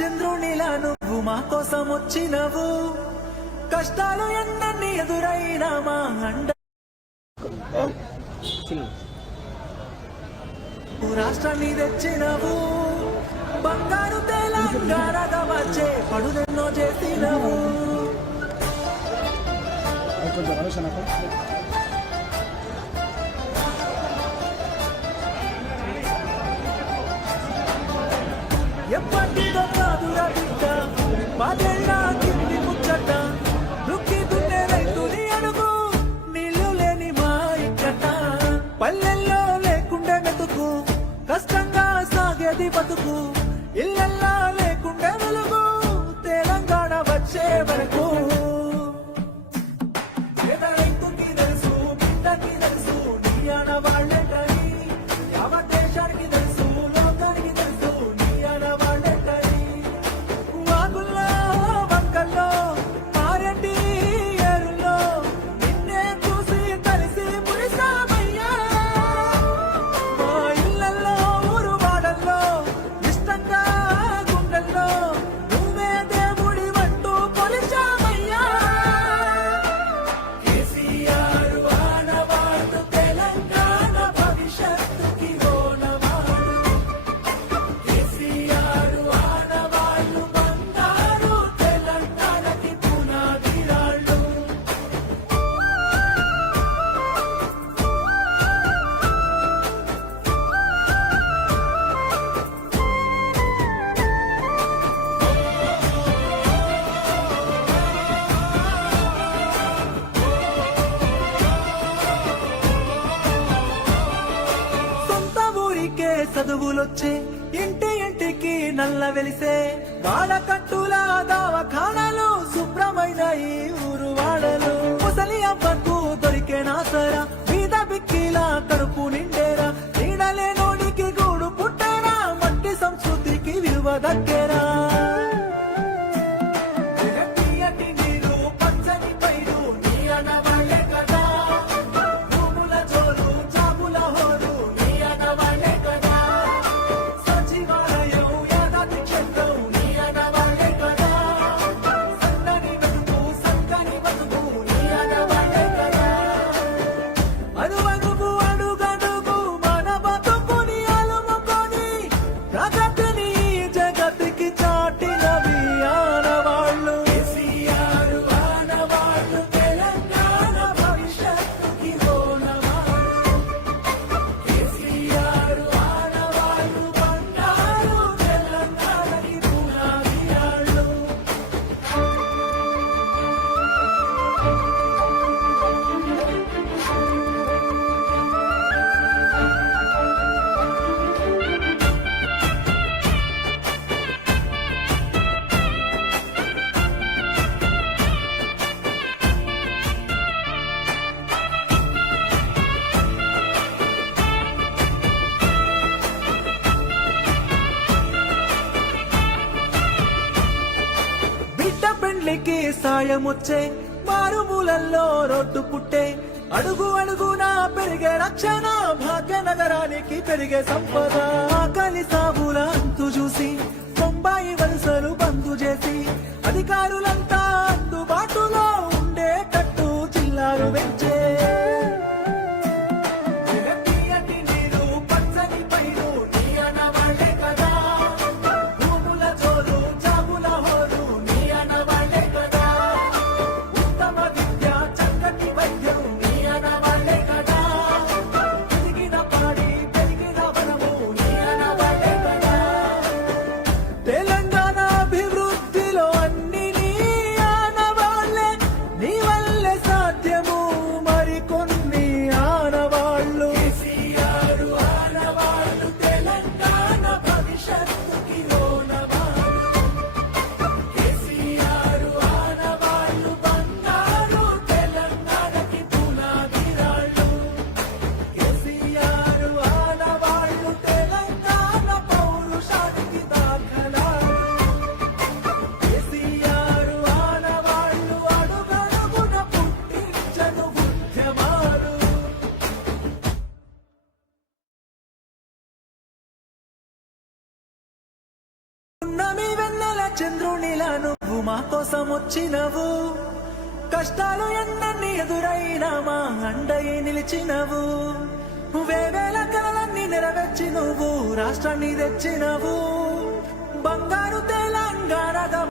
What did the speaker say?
చంద్రునిలా నువ్వు మా కోసం వచ్చినవు, కష్టాలు ఎన్నన్ని ఎదురైనా మా అండ. రాష్ట్రాన్ని తెచ్చినవు, బంగారు తెలంగాణగా వచ్చే పడుదెన్నో చేసినవు. ఎప్పటిదో కాదురా బిడ్డ, పదేళ్ళ కింది ముచ్చట, దుక్కి దున్నే రైతుని అడుగు, నీళ్లు లేని మా ఇక్కట. పల్లెల్లో లేకుండే మెతుకు, కష్టంగా సాగేది బతుకు, ఇళ్ళల్లా లేకుండే వెలుగు, తెలంగాణ వచ్చే వరకు. రైతుకి తెలుసు, బిడ్డకి తెలుసు, నీ అన వాళ్ళే కానీ, యావత్ దేశానికి తెలుసు, లోకానికి తెలుసు, నీ అన వాళ్ళే కానీ. వాగుల్లో వంకల్లో మారెడ్డి ఏరుల్లో నిన్నే చూసి కలిసి మురిసామయ్యా. మా ఇళ్ళల్లో ఊరు వాడల్లో ఇష్టంగా గుండెల్లో నువ్వే దేవుడి వంటూ కొలిచామయ్యా. కేసీఆర్ ఆనవాడు, తెలంగాణ భవిష్యత్తుకి ఓనవాడు. కేసీఆర్ ఆనవాళ్ళు, బంగారు తెలంగాణకి పునాదిరాళ్ళు. సొంత ఊరికే చదువులొచ్చే, ఇంటి ఇంటికి నల్ల వెలిసే, వాడకట్టుల దవాఖానాలు శుభ్రమైన ఈ ఊరు వాడలు. ముసలి అవ్వకు దొరికే నాసరా, బీద బిక్కిలా కడుపు నిండేరా, నీడలే నోడికి గూడు పుట్టేరా, మట్టి సంస్కృతికి విలువ దక్కేరా. తీయటి నీరు, పచ్చని పైరు, నీ అనవాళ్ళే కదా, భూముల జోరు, జాబుల హోరు, నీ అనవాళ్ళే కదా. సచివాలయం, యాదాద్రి క్షేత్రం, నీ అనవాళ్ళే కదా. సన్నని బతుకు, సక్కని బతుకు, నీ అనవాళ్ళే కదా. అడుగడుగు అడుగడుగు మన బతుకుని అలుముకొని, ప్రగతిని ఈ జగతికి చాటినవి ఆనవాళ్ళు. కేసీఆర్ ఆనవాళ్ళు, తెలంగాణ భవిష్యత్తుకి ఓనవాళ్ళు. కేసీఆర్ ఆనవాళ్ళు, బంగారు తెలంగాణకి పునాదిరాళ్ళు. బిడ్డ పెండ్లికి సాయమొచ్చే, మారుమూలల్లో రోడ్డు పుట్టే, అడుగు అడుగునా పెరిగే రక్షణ, భాగ్యనగరానికి పెరిగే సంపద. ఆకలి సాగుల అంతు చూసి, బొంబాయి వలసలు బంద్ చేసి, అధికారులంతా అందుబాటులో ఉండేటట్టు జిల్లాలు పెంచే. తీయటి నీరు, పచ్చని పైరు, నీ అనవాళ్ళే కదా. భూముల జోరు, జాబుల హోరు, నీ అనవాళ్ళే కదా. ఉత్తమ విద్య, చక్కటి వైద్యం, నీ అనవాళ్ళే కదా. ఎదిగిన పాడి, పెరిగిన వనము, నీ అనవాళ్ళే కదా. తెలంగాణ అభివృద్ధిలో అన్ని నీ చంద్రునిలా నువ్వు మా కోసం వచ్చినవు, కష్టాలు ఎన్నెన్ని ఎదురైనా మా అండయి నిలిచినవు, వేవేల కలలన్నీ నెరవేర్చి నువ్వు రాష్ట్రాన్ని తెచ్చినవు, బంగారు తెలంగాణగా